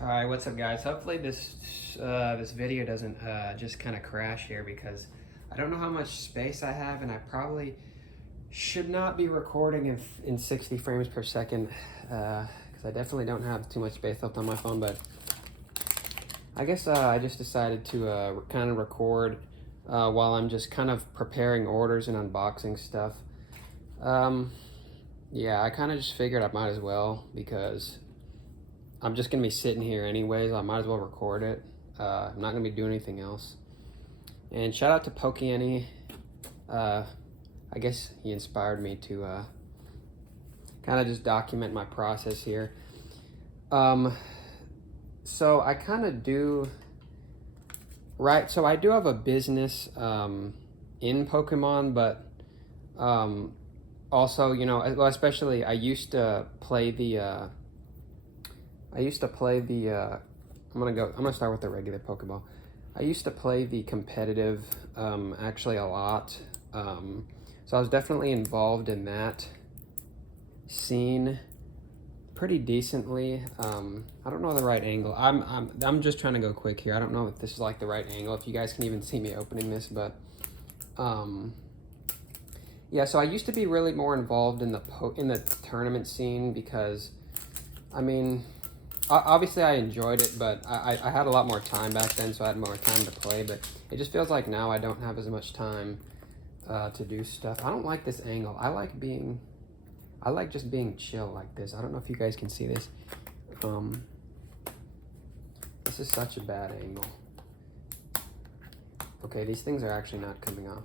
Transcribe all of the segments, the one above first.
All right, what's up, guys? Hopefully this video doesn't just kind of crash here because I don't know how much space I have, and I probably should not be recording in 60 frames per second because I definitely don't have too much space left on my phone. But I guess I just decided to kind of record while I'm just kind of preparing orders and unboxing stuff. Yeah, I kind of just figured I might as well because I'm just gonna be sitting here anyways. I might as well record it. I'm not gonna be doing anything else. And shout out to Pokey. I guess he inspired me to kind of just document my process here. So I kind of do, right? So I do have a business in Pokemon, but also, you know, well, especially I used to play the. I'm gonna start with the regular Pokeball. I used to play the competitive actually a lot. So I was definitely involved in that scene pretty decently. I don't know the right angle. I'm just trying to go quick here. I don't know if this is like the right angle, if you guys can even see me opening this, but yeah, so I used to be really more involved in the tournament scene because, I mean, obviously I enjoyed it, but I had a lot more time back then, so I had more time to play. But it just feels like now I don't have as much time to do stuff. I don't like this angle. I like just being chill like this. I don't know if you guys can see this. This is such a bad angle. Okay, these things are actually not coming off.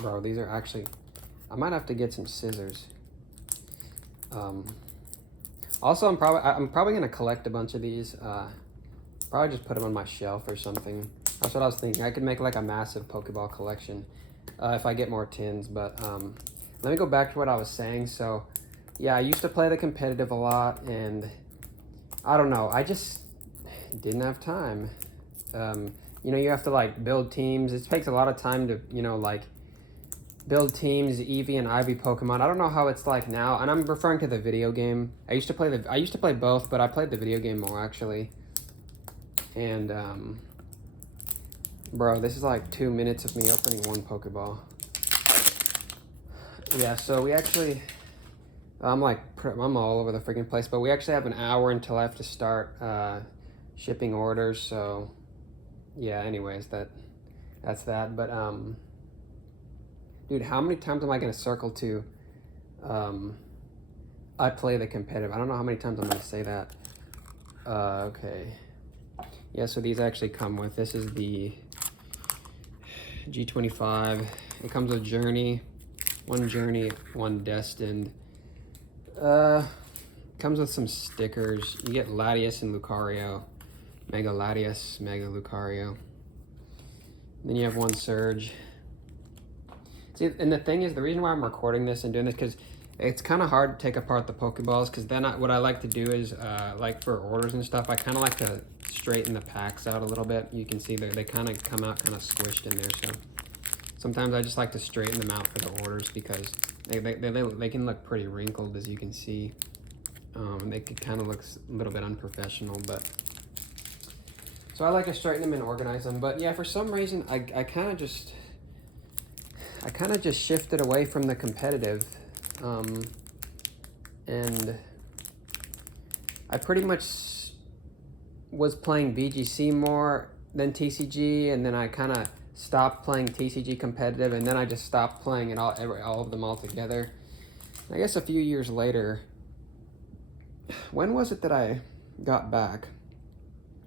Bro, these are actually, I might have to get some scissors. Also, I'm probably gonna collect a bunch of these. Probably just put them on my shelf or something. That's what I was thinking. I could make like a massive Pokeball collection if I get more tins. But let me go back to what I was saying. So yeah, I used to play the competitive a lot, and I don't know, I just didn't have time. You know, you have to like build teams. It takes a lot of time to, you know, like build teams, Eevee and Ivy Pokemon. I don't know how it's like now, and I'm referring to the video game. I used to play both, but I played the video game more actually. And bro, this is like 2 minutes of me opening one Pokeball. Yeah, so we actually, I'm all over the freaking place, but we actually have an hour until I have to start shipping orders. So yeah, anyways, that's that. But dude, how many times am I gonna circle to I play the competitive? I don't know how many times I'm gonna say that. Okay. Yeah, so these actually come with, this is the G25. It comes with Journey, one Destined. Comes with some stickers. You get Latias and Lucario. Mega Latias, Mega Lucario. Then you have one Surge. See, and the thing is, the reason why I'm recording this and doing this, because it's kind of hard to take apart the Pokeballs, because then what I like to do is, like for orders and stuff, I kind of like to straighten the packs out a little bit. You can see they kind of come out kind of squished in there, so sometimes I just like to straighten them out for the orders because they can look pretty wrinkled, as you can see. They could kind of look a little bit unprofessional, but so I like to straighten them and organize them. But yeah, for some reason I kind of just shifted away from the competitive, and I pretty much was playing VGC more than TCG, and then I kind of stopped playing TCG competitive, and then I just stopped playing it all of them all together. I guess a few years later, when was it that I got back?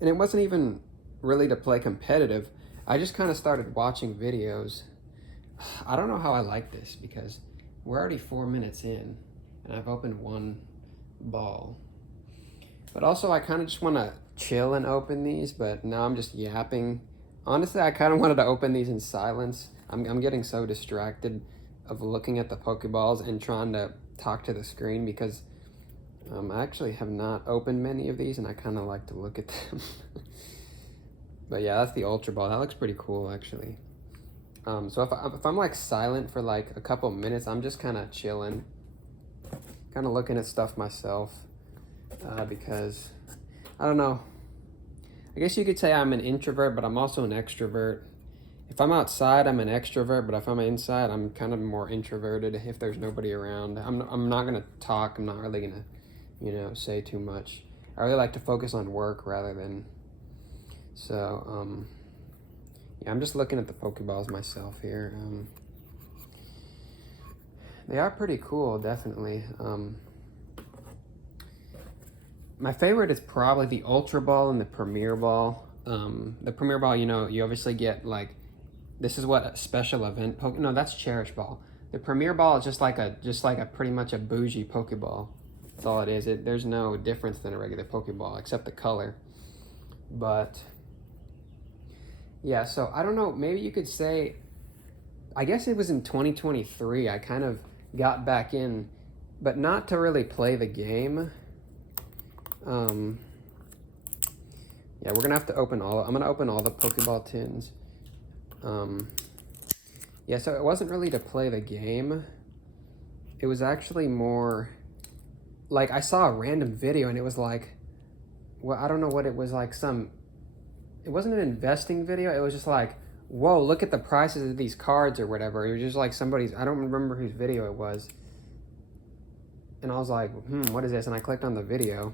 And it wasn't even really to play competitive. I just kind of started watching videos. I don't know how I like this because we're already 4 minutes in and I've opened one ball. But also I kind of just want to chill and open these, but now I'm just yapping. Honestly, I kind of wanted to open these in silence. I'm getting so distracted of looking at the Pokeballs and trying to talk to the screen because I actually have not opened many of these and I kind of like to look at them. But yeah, that's the Ultra Ball. That looks pretty cool actually. So if I'm like silent for like a couple minutes, I'm just kind of chilling, kind of looking at stuff myself, because I don't know. I guess you could say I'm an introvert, but I'm also an extrovert. If I'm outside, I'm an extrovert, but if I'm inside, I'm kind of more introverted if there's nobody around. I'm not gonna talk. I'm not really gonna, say too much. I really like to focus on work rather than. So, yeah, I'm just looking at the Pokeballs myself here. They are pretty cool, definitely. My favorite is probably the Ultra Ball and the Premier Ball. The Premier Ball, you obviously get like, this is what a special event no, that's Cherish Ball. The Premier Ball is just like a pretty much a bougie Pokeball. That's all it is. There's no difference than a regular Pokeball except the color. But yeah, so I don't know, maybe you could say, I guess it was in 2023 I kind of got back in, but not to really play the game. Yeah, we're gonna have to I'm gonna open all the Pokeball tins. Yeah, so it wasn't really to play the game. It was actually more like I saw a random video and it was like, well, I don't know what it was, like it wasn't an investing video. It was just like, whoa, look at the prices of these cards or whatever. It was just like I don't remember whose video it was. And I was like, what is this? And I clicked on the video.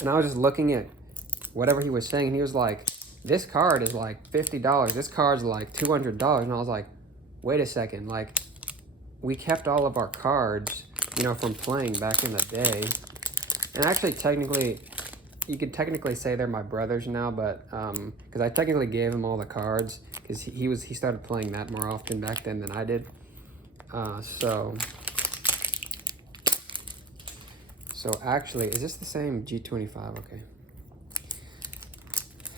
And I was just looking at whatever he was saying. And he was like, this card is like $50. This card's like $200. And I was like, wait a second. Like, we kept all of our cards, from playing back in the day. And actually, you could technically say they're my brothers now, but because I technically gave him all the cards because he started playing that more often back then than I did. So actually, is this the same G25? Okay.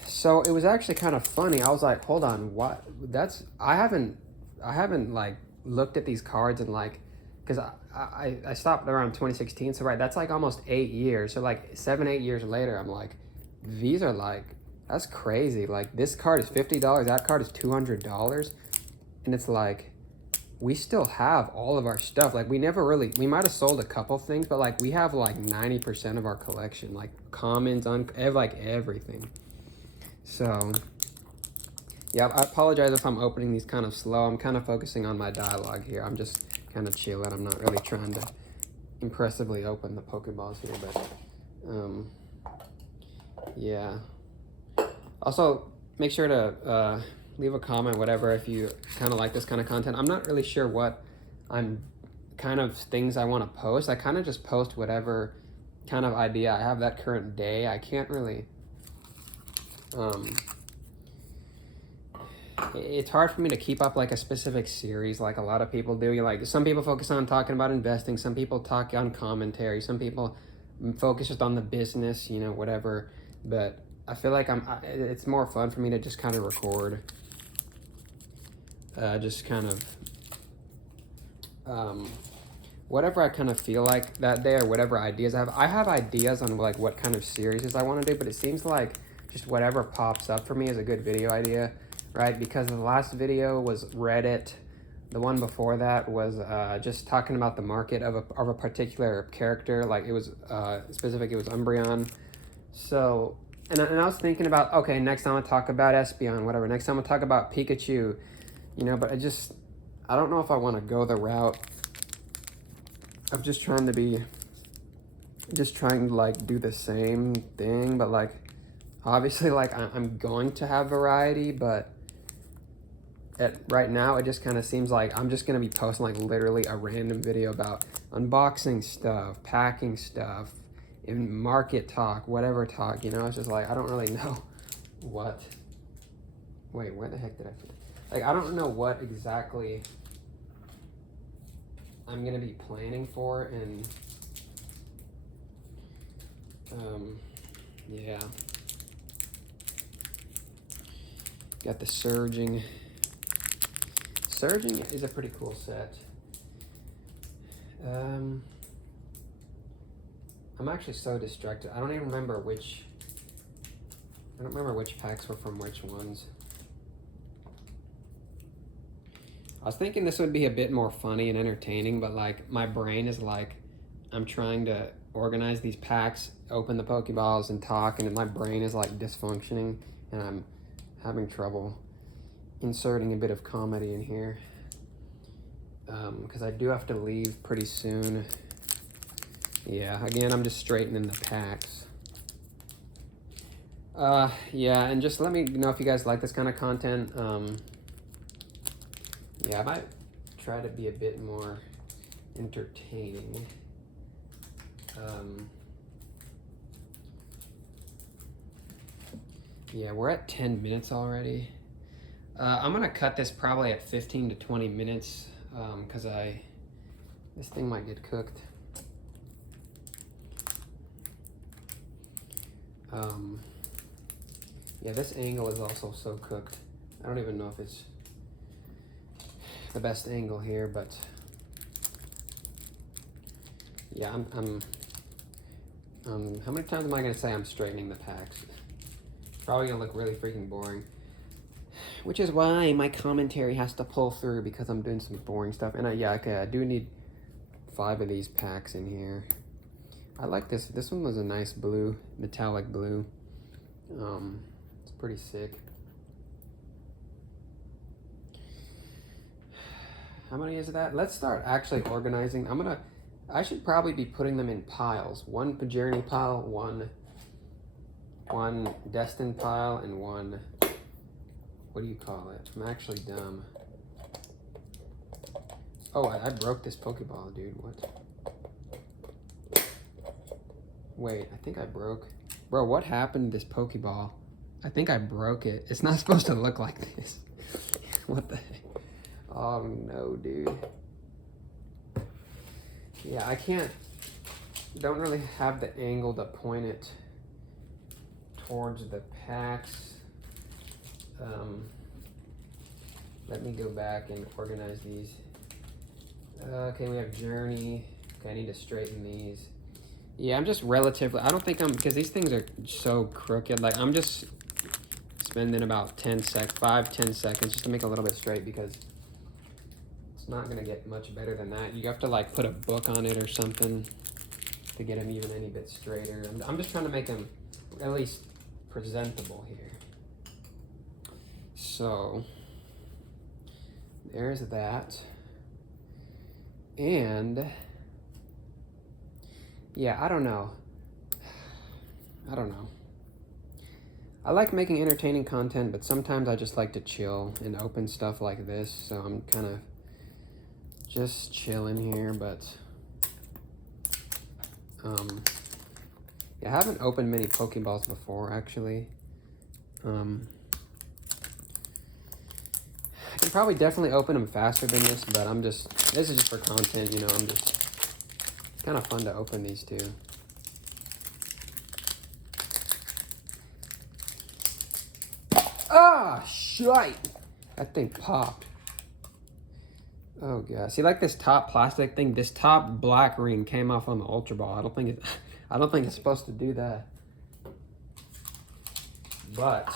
So it was actually kind of funny. I was like, hold on, what? I haven't like looked at these cards and like, because I stopped around 2016. So right, that's like almost 8 years. So like 7-8 years later, I'm like, these are like, that's crazy. Like this card is $50. That card is $200. And it's like, we still have all of our stuff. Like we might have sold a couple things, but like we have like 90% of our collection, like commons, like everything. So yeah, I apologize if I'm opening these kind of slow. I'm kind of focusing on my dialogue here. I'm just kind of chilling. I'm not really trying to impressively open the Pokeballs here, but yeah. Also, make sure to leave a comment, whatever, if you kind of like this kind of content. I'm not really sure what things I want to post. I kind of just post whatever kind of idea I have that current day. I can't really, it's hard for me to keep up like a specific series like a lot of people do. Like some people focus on talking about investing, some people talk on commentary, some people focus just on the business, whatever. But I feel like it's more fun for me to just kind of record. Just kind of whatever I kind of feel like that day or whatever ideas I have. I have ideas on like what kind of series I want to do, but it seems like just whatever pops up for me is a good video idea, right? Because the last video was Reddit. The one before that was just talking about the market of a particular character. Like it was specific, it was Umbreon. So, and I was thinking about, okay, next time I'll talk about Espeon, whatever. Next time I'll talk about Pikachu, but I don't know if I want to go the route of just trying to like do the same thing, but like obviously like I'm going to have variety, but right now it just kind of seems like I'm just going to be posting like literally a random video about unboxing stuff, packing stuff, in market talk, whatever talk, it's just like I don't really know what. Wait, where the heck did I put it? Like I don't know what exactly I'm gonna be planning for, and yeah, got the Surging. Surging is a pretty cool set. I'm actually so distracted. I don't remember which packs were from which ones. I was thinking this would be a bit more funny and entertaining, but like my brain is like, I'm trying to organize these packs, open the Pokeballs, and talk, and my brain is like dysfunctioning, and I'm having trouble inserting a bit of comedy in here. Because I do have to leave pretty soon. Yeah, again, I'm just straightening the packs. Yeah, and just let me know if you guys like this kind of content. Yeah, I might try to be a bit more entertaining. Yeah, we're at 10 minutes already. I'm gonna cut this probably at 15 to 20 minutes because this thing might get cooked. Yeah, this angle is also so cooked. I don't even know if it's the best angle here, but yeah, how many times am I gonna say I'm straightening the packs? Probably gonna look really freaking boring. Which is why my commentary has to pull through, because I'm doing some boring stuff. And yeah, okay, I do need 5 of these packs in here. I like this. This one was a nice blue, metallic blue. It's pretty sick. How many is that? Let's start actually organizing. I should probably be putting them in piles. One Journey pile, one Destined pile, and one, what do you call it? I'm actually dumb. Oh, I broke this Pokeball, dude. What? Wait, I think I broke. Bro, what happened to this Pokeball? I think I broke it. It's not supposed to look like this. What the heck? Oh no, dude. Yeah, I don't really have the angle to point it towards the packs. Let me go back and organize these. Okay, we have Journey. Okay, I need to straighten these. Yeah, I'm just relatively, I don't think because these things are so crooked. Like, I'm just spending about 10 seconds just to make a little bit straight, because it's not gonna get much better than that. You have to like put a book on it or something to get them even any bit straighter. I'm just trying to make them at least presentable here. So there's that. And yeah, I don't know. I like making entertaining content, but sometimes I just like to chill and open stuff like this. So I'm kind of just chilling here, but yeah, I haven't opened many Pokeballs before, actually. I can probably definitely open them faster than this, but this is just for content, you know. It's kind of fun to open these two. Ah, shite! That thing popped. Oh god. See, like this top plastic thing, this top black ring came off on the Ultra Ball. I don't think it's supposed to do that. But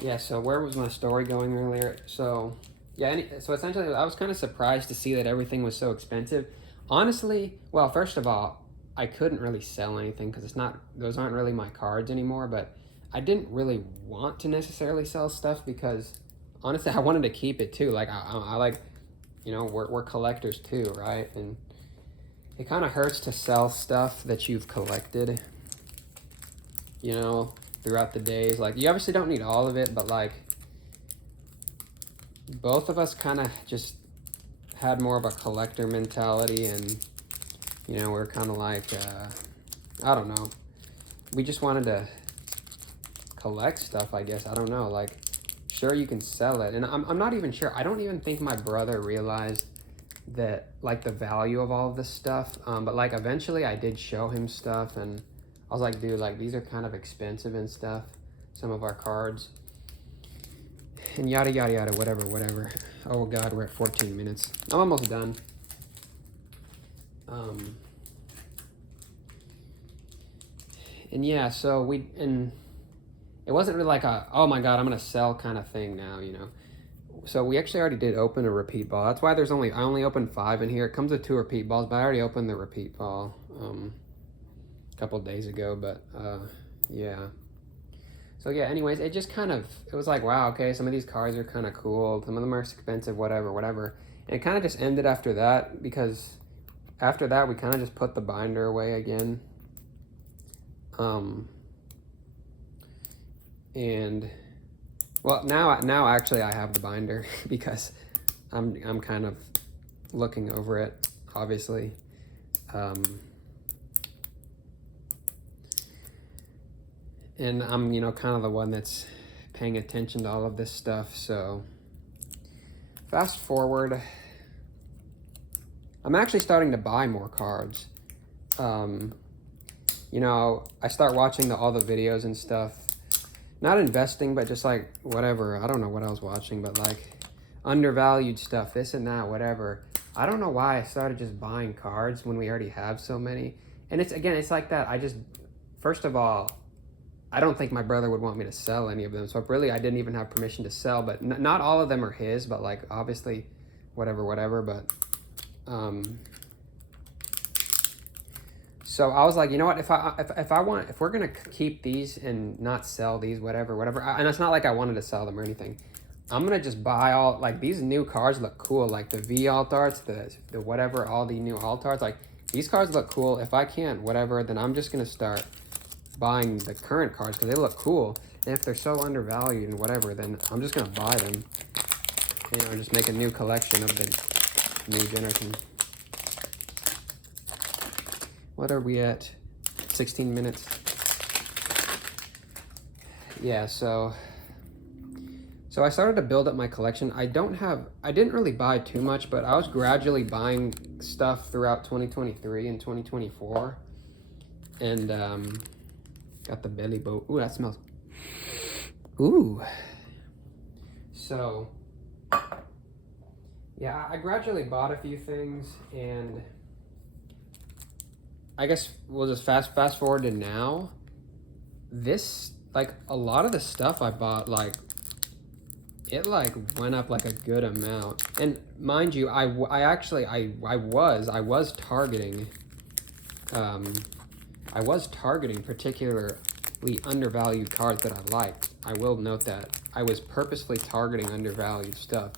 yeah, so where was my story going earlier? So yeah, so essentially I was kind of surprised to see that everything was so expensive. Honestly, well, first of all, I couldn't really sell anything because those aren't really my cards anymore, but I didn't really want to necessarily sell stuff because honestly, I wanted to keep it too. Like I like, you know, we're collectors too, right? And it kind of hurts to sell stuff that you've collected, you know, throughout the days. Like, you obviously don't need all of it, but like both of us kind of just had more of a collector mentality, and you know, we're kind of like I don't know, we just wanted to collect stuff, I guess. I don't know, like, sure, you can sell it, and I'm not even sure. I don't even think my brother realized that, like, the value of all of this stuff, but like eventually I did show him stuff, and I was like, dude, like, these are kind of expensive and stuff, some of our cards, and yada yada yada, whatever. Oh god, we're at 14 minutes. I'm almost done. And yeah, so it wasn't really like a, oh my God, I'm gonna sell kind of thing now, you know. So we actually already did open a repeat ball. That's why I only opened 5 in here. It comes with 2 repeat balls, but I already opened the repeat ball a couple days ago, but yeah. So yeah, anyways, it just kind of, it was like, wow, okay, some of these cards are kind of cool. Some of them are expensive, whatever. And it kind of just ended after that, because after that, we kind of just put the binder away again. And well, now actually I have the binder because I'm kind of looking over it, obviously. And I'm, you know, kind of the one that's paying attention to all of this stuff. So fast forward, I'm actually starting to buy more cards. You know, I start watching all the videos and stuff. Not investing, but just like whatever. I don't know what I was watching, but like undervalued stuff, this and that, whatever. I don't know why I started just buying cards when we already have so many. And it's, again, it's like that. First of all, I don't think my brother would want me to sell any of them. So really, I didn't even have permission to sell, but not all of them are his, but like obviously whatever. But, so I was like, you know what, if we're going to keep these and not sell these, whatever, and it's not like I wanted to sell them or anything. I'm going to just buy all, like, these new cards look cool, like the V alt arts, the whatever, all the new alt arts, like, these cards look cool. If I can't, whatever, then I'm just going to start buying the current cards because they look cool. And if they're so undervalued and whatever, then I'm just going to buy them, you know, and just make a new collection of the new generation. What are we at? 16 minutes. Yeah, so I started to build up my collection. I didn't really buy too much, but I was gradually buying stuff throughout 2023 and 2024. And got the belly boat. Ooh, that smells. Ooh. So yeah, I gradually bought a few things, and I guess we'll just fast forward to now. This, like, a lot of the stuff I bought, like, it like went up like a good amount. And mind you, I was targeting particularly undervalued cards that I liked. I will note that I was purposefully targeting undervalued stuff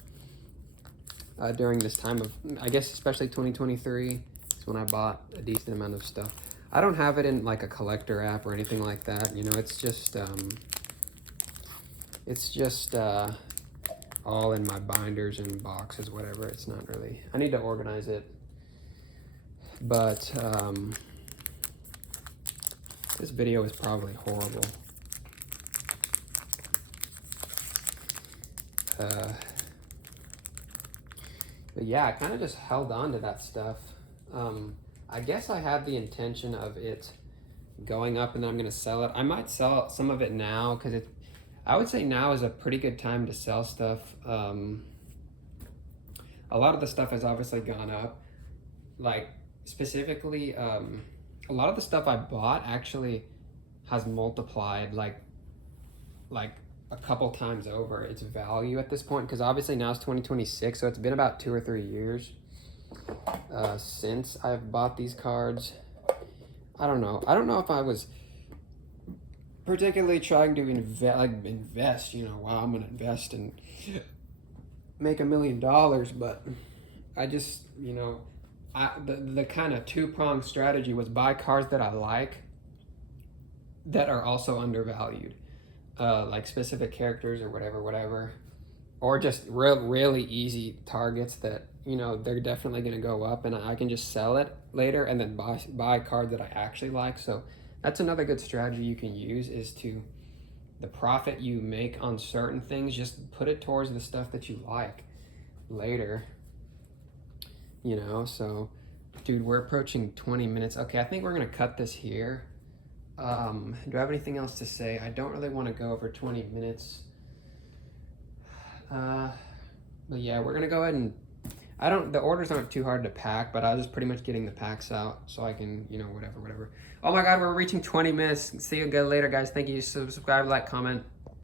during this time of, I guess, especially 2023. When I bought a decent amount of stuff. I don't have it in like a collector app or anything like that. You know, it's just all in my binders and boxes, whatever. It's not really, I need to organize it. But this video is probably horrible. But yeah, I kind of just held on to that stuff. I guess I have the intention of it going up and then I'm going to sell it. I might sell some of it now because I would say now is a pretty good time to sell stuff. A lot of the stuff has obviously gone up. Like, specifically, a lot of the stuff I bought actually has multiplied like a couple times over its value at this point, because obviously now it's 2026, so it's been about 2 or 3 years since I've bought these cards. I don't know if I was particularly trying to invest, you know, wow, I'm gonna invest and make $1 million, but I just, you know, the kind of two-pronged strategy was buy cards that I like that are also undervalued, like specific characters or whatever, or just really easy targets that, you know, they're definitely going to go up and I can just sell it later and then buy a card that I actually like. So that's another good strategy you can use, is to the profit you make on certain things, just put it towards the stuff that you like later, you know. So dude, we're approaching 20 minutes. Okay, I think we're going to cut this here. Do I have anything else to say? I don't really want to go over 20 minutes. But yeah, we're going to go ahead and The orders aren't too hard to pack, but I was just pretty much getting the packs out so I can, you know, whatever. Oh my God, we're reaching 20 minutes. See you guys later, guys. Thank you. Subscribe, like, comment.